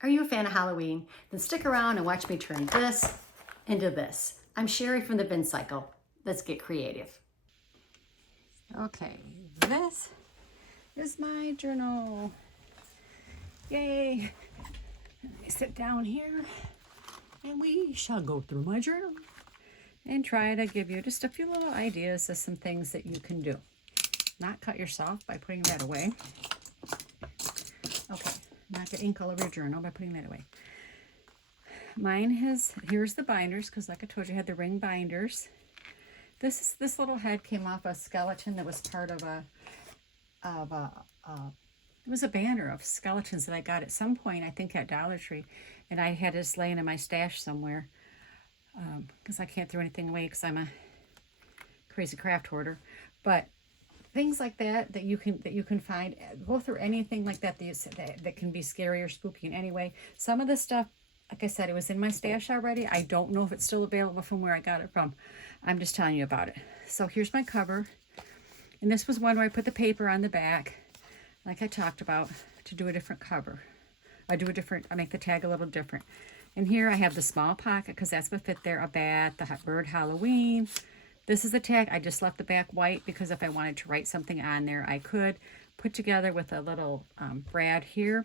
Are you a fan of Halloween? Then stick around and watch me turn this into this. I'm Sherry from the Bin Cycle. Let's get creative. Okay, this is my journal. Yay! I sit down here and we shall go through my journal and try to give you just a few little ideas of some things that you can do. Not cut yourself by putting that away. Okay, not get ink all over your journal by putting that away. Mine has, here's the binders, because like I told you, I had the ring binders. This little head came off a skeleton that was part of it was a banner of skeletons that I got at some point, I think at Dollar Tree, and I had this laying in my stash somewhere, because I can't throw anything away because I'm a crazy craft hoarder. But things like that you can find, go through anything like that that can be scary or spooky in any way. Some of this stuff, like I said, it was in my stash already. I don't know if it's still available from where I got it from. I'm just telling you about it. So here's my cover. And this was one where I put the paper on the back, like I talked about, to do a different cover. I make the tag a little different. And here I have the small pocket, because that's what fit there, a bat, the bird Halloween. This is the tag. I just left the back white because if I wanted to write something on there, I could. Put together with a little brad here.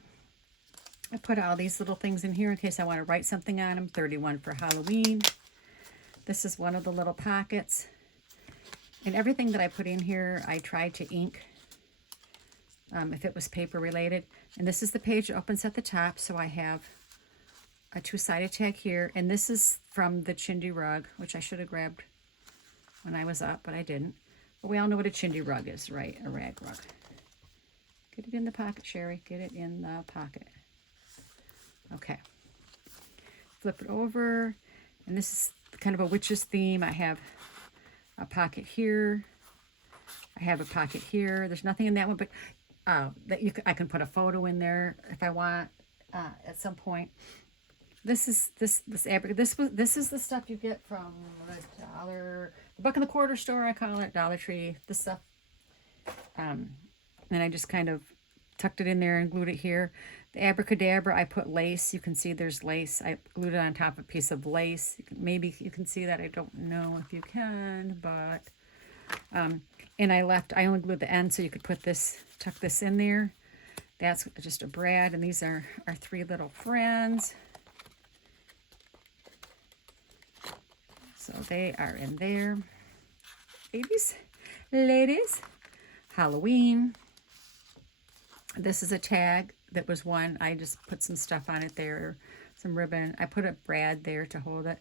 I put all these little things in here in case I want to write something on them. 31 for Halloween. This is one of the little pockets. And everything that I put in here, I tried to ink if it was paper related. And this is the page that opens at the top. So I have a two-sided tag here. And this is from the chindi rug, which I should have grabbed when I was up, but I didn't. But we all know what a chindi rug is, right? A rag rug. Get it in the pocket, Sherry. Get it in the pocket. Okay. Flip it over. And this is kind of a witch's theme. I have a pocket here. I have a pocket here. There's nothing in that one, but I can put a photo in there if I want at some point. This is this is the stuff you get from the buck and the quarter store, I call it, Dollar Tree. This stuff. And I just kind of tucked it in there and glued it here. The abracadabra, I put lace. You can see there's lace. I glued it on top of a piece of lace. Maybe you can see that. I don't know if you can, but and I only glued the end so you could put this, tuck this in there. That's just a brad, and these are our three little friends. So they are in there. Babies, ladies, Halloween. This is a tag that was one. I just put some stuff on it there, some ribbon. I put a brad there to hold it.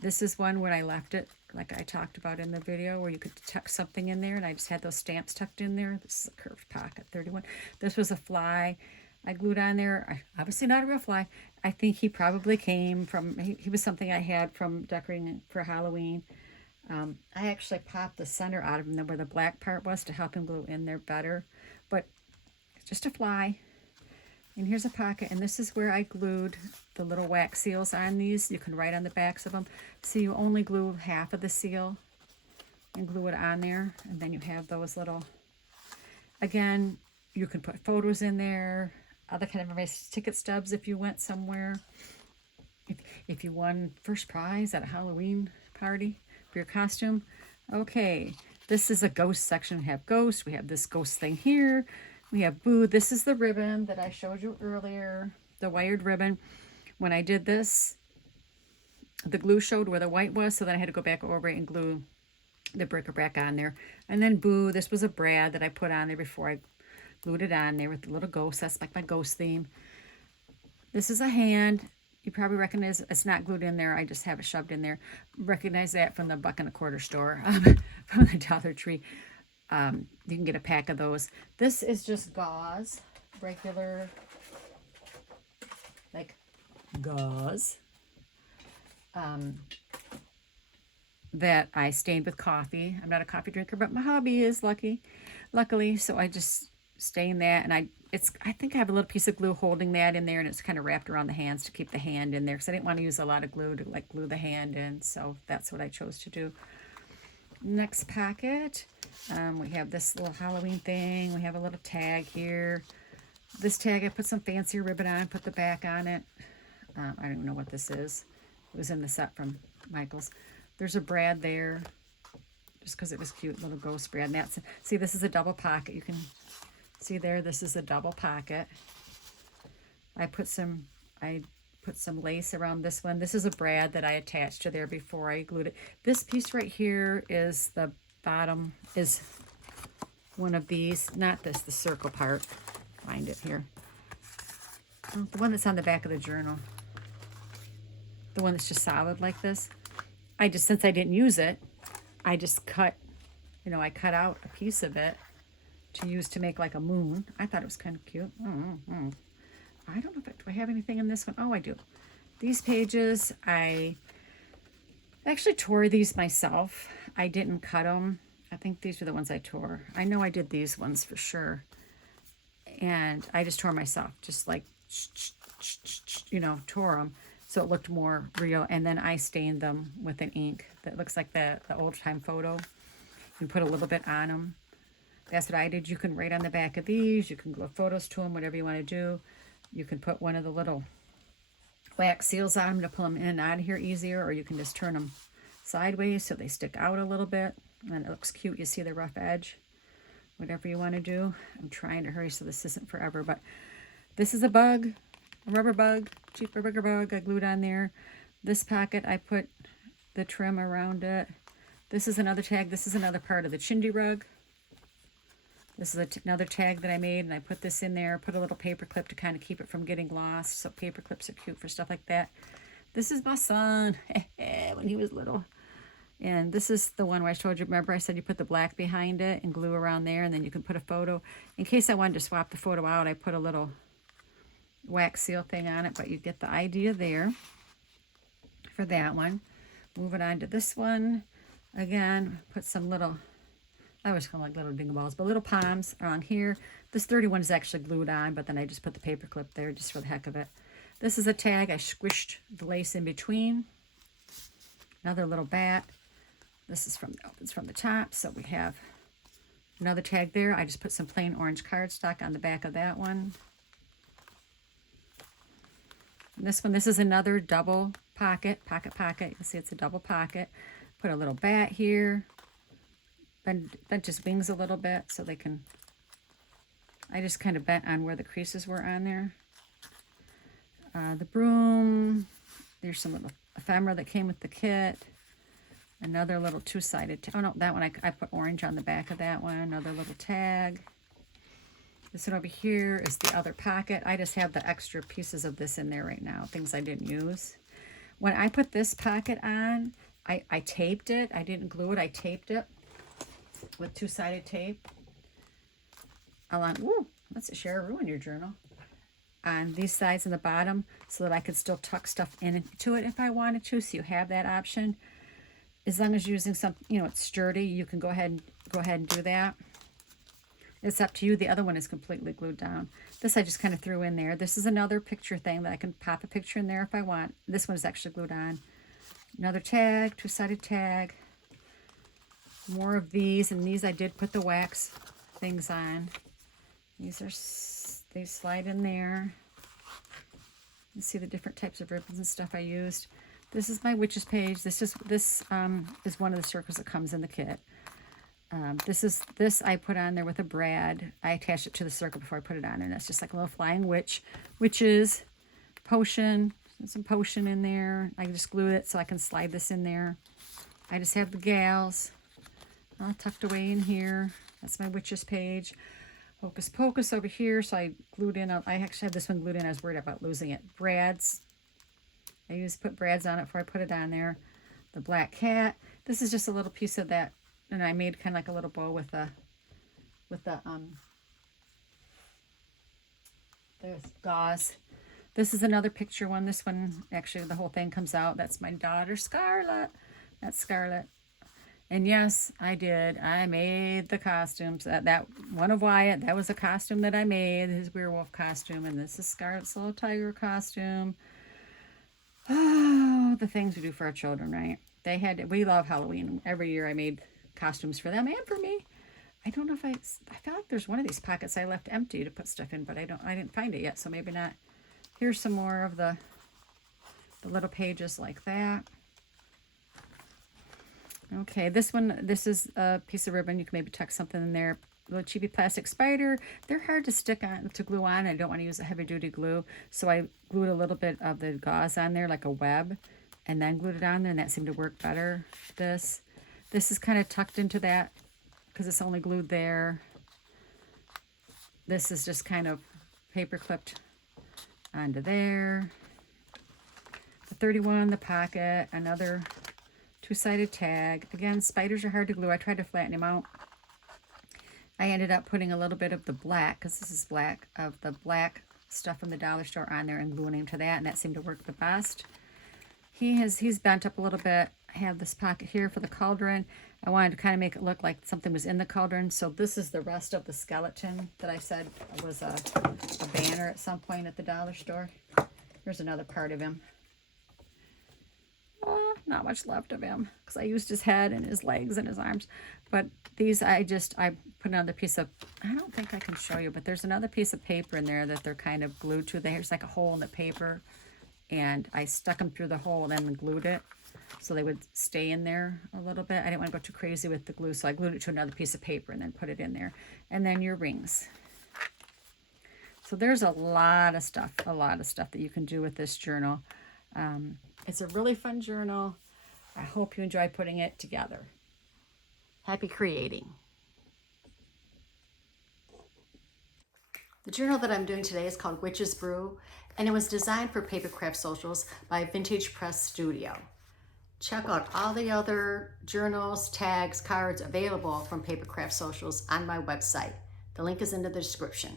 This is one when I left it, like I talked about in the video, where you could tuck something in there, and I just had those stamps tucked in there. This is a curved pocket, 31. This was a fly I glued on there. Obviously not a real fly. I think he probably came from, he was something I had from decorating for Halloween. I actually popped the center out of him where the black part was to help him glue in there better. But it's just a fly. And here's a pocket, and this is where I glued the little wax seals on these. You can write on the backs of them. So you only glue half of the seal and glue it on there. And then you have those little, again, you can put photos in there, other kind of nice ticket stubs if you went somewhere. If you won first prize at a Halloween party for your costume. Okay, this is a ghost section. We have ghosts. We have this ghost thing here. We have boo. This is the ribbon that I showed you earlier, the wired ribbon. When I did this, the glue showed where the white was, so then I had to go back over it and glue the bric-a-brac on there. And then boo, this was a brad that I put on there before I glued it on there with the little ghost. That's like my ghost theme. This is a hand. You probably recognize it's not glued in there. I just have it shoved in there. Recognize that from the buck and a quarter store, from the Dollar Tree. You can get a pack of those. This is just gauze, regular, like gauze, that I stained with coffee. I'm not a coffee drinker, but my hobby is luckily. So I just stain that, and I think I have a little piece of glue holding that in there, and it's kind of wrapped around the hands to keep the hand in there, because I didn't want to use a lot of glue to like glue the hand in. So that's what I chose to do. Next packet. We have this little Halloween thing. We have a little tag here. This tag, I put some fancier ribbon on, put the back on it. I don't even know what this is. It was in the set from Michael's. There's a brad there, just because it was cute, little ghost brad. And that's, see, this is a double pocket. You can see there, this is a double pocket. I put some lace around this one. This is a brad that I attached to there before I glued it. This piece right here is the bottom, is one of these, not this, the circle part. Find it here. Oh, the one that's on the back of the journal. The one that's just solid like this. Since I didn't use it, I just cut, I cut out a piece of it to use to make like a moon. I thought it was kind of cute. I don't know do I have anything in this one? Oh, I do. These pages, I actually tore these myself. I didn't cut them. I think these were the ones I tore. I know I did these ones for sure. And I just tore myself, just like, tore them. So it looked more real. And then I stained them with an ink that looks like the old time photo. You put a little bit on them. That's what I did. You can write on the back of these. You can glue photos to them, whatever you want to do. You can put one of the little wax seals on them to pull them in and out of here easier, or you can just turn them sideways so they stick out a little bit. And it looks cute. You see the rough edge. Whatever you want to do. I'm trying to hurry so this isn't forever, but this is a bug, a rubber bug, cheap rubber bug I glued on there. This pocket, I put the trim around it. This is another tag. This is another part of the chindi rug. This is another tag that I made, and I put this in there, put a little paper clip to kind of keep it from getting lost. So paper clips are cute for stuff like that. This is my son when he was little. And this is the one where I showed you, remember I said you put the black behind it and glue around there, and then you can put a photo. In case I wanted to swap the photo out, I put a little wax seal thing on it, but you get the idea there for that one. Moving on to this one. Again, put some little, I always call them like little dingle balls, but little palms on here. This 31 is actually glued on, but then I just put the paper clip there just for the heck of it. This is a tag. I squished the lace in between. Another little bat. This is opens from the top, so we have another tag there. I just put some plain orange cardstock on the back of that one. And this one, this is another double pocket. You can see it's a double pocket. Put a little bat here. Bent his wings a little bit so they can, I just kind of bent on where the creases were on there. The broom, there's some little ephemera that came with the kit. Another little two-sided, oh no, that one I put orange on the back of that one. Another little tag. This one over here is the other pocket. I just have the extra pieces of this in there right now, things I didn't use. When I put this pocket on, I taped it. I didn't glue it, I taped it with two-sided tape. That's a Shararoo in your journal. On these sides and the bottom so that I could still tuck stuff into it if I wanted to, so you have that option. As long as you're using some, it's sturdy, you can go ahead and do that. It's up to you. The other one is completely glued down. This I just kind of threw in there. This is another picture thing that I can pop a picture in there if I want. This one is actually glued on. Another tag, two-sided tag. More of these, and these I did put the wax things on. They slide in there. You see the different types of ribbons and stuff I used. This is my witches page. This is one of the circles that comes in the kit. This I put on there with a brad. I attached it to the circle before I put it on, and it's just like a little flying witches potion. There's some potion in there. I just glue it so I can slide this in there. I just have the gals all tucked away in here. That's my witches page. Hocus Pocus over here. So I glued in. I actually had this one glued in. I was worried about losing it. Brads. I put brads on it before I put it on there. The black cat. This is just a little piece of that, and I made kind of like a little bow with the there's gauze. This is another picture one. This one actually the whole thing comes out. That's my daughter Scarlett. That's Scarlett. And yes, I did. I made the costumes. That one of Wyatt, that was a costume that I made, his werewolf costume, and this is Scarlett's little tiger costume. Oh, the things we do for our children, right? We love Halloween. Every year I made costumes for them and for me. I don't know if I feel like there's one of these pockets I left empty to put stuff in, but I didn't find it yet, so maybe not. Here's some more of the little pages like that. Okay, this is a piece of ribbon. You can maybe tuck something in there. Little cheapy plastic spider. They're hard to stick on, to glue on. I don't want to use a heavy duty glue, so I glued a little bit of the gauze on there like a web, and then glued it on there, and that seemed to work better. This is kind of tucked into that because it's only glued there. This is just kind of paper clipped onto there. The 31, the pocket, another two-sided tag. Again, spiders are hard to glue. I tried to flatten them out. I ended up putting a little bit of the black, because this is black, of the black stuff from the dollar store on there and gluing him to that, and that seemed to work the best. He's bent up a little bit. I have this pocket here for the cauldron. I wanted to kind of make it look like something was in the cauldron. So this is the rest of the skeleton that I said was a banner at some point at the dollar store. Here's another part of him. Oh, not much left of him because I used his head and his legs and his arms. But these I put another piece of, I don't think I can show you, but there's another piece of paper in there that they're kind of glued to. There's like a hole in the paper, and I stuck them through the hole and then glued it so they would stay in there a little bit. I didn't want to go too crazy with the glue, so I glued it to another piece of paper and then put it in there. And then your rings. So there's a lot of stuff that you can do with this journal. It's a really fun journal. I hope you enjoy putting it together. Happy creating. The journal that I'm doing today is called Witches Brew, and it was designed for Papercraft Socials by Vintage Press Studio. Check out all the other journals, tags, cards available from Papercraft Socials on my website. The link is in the description.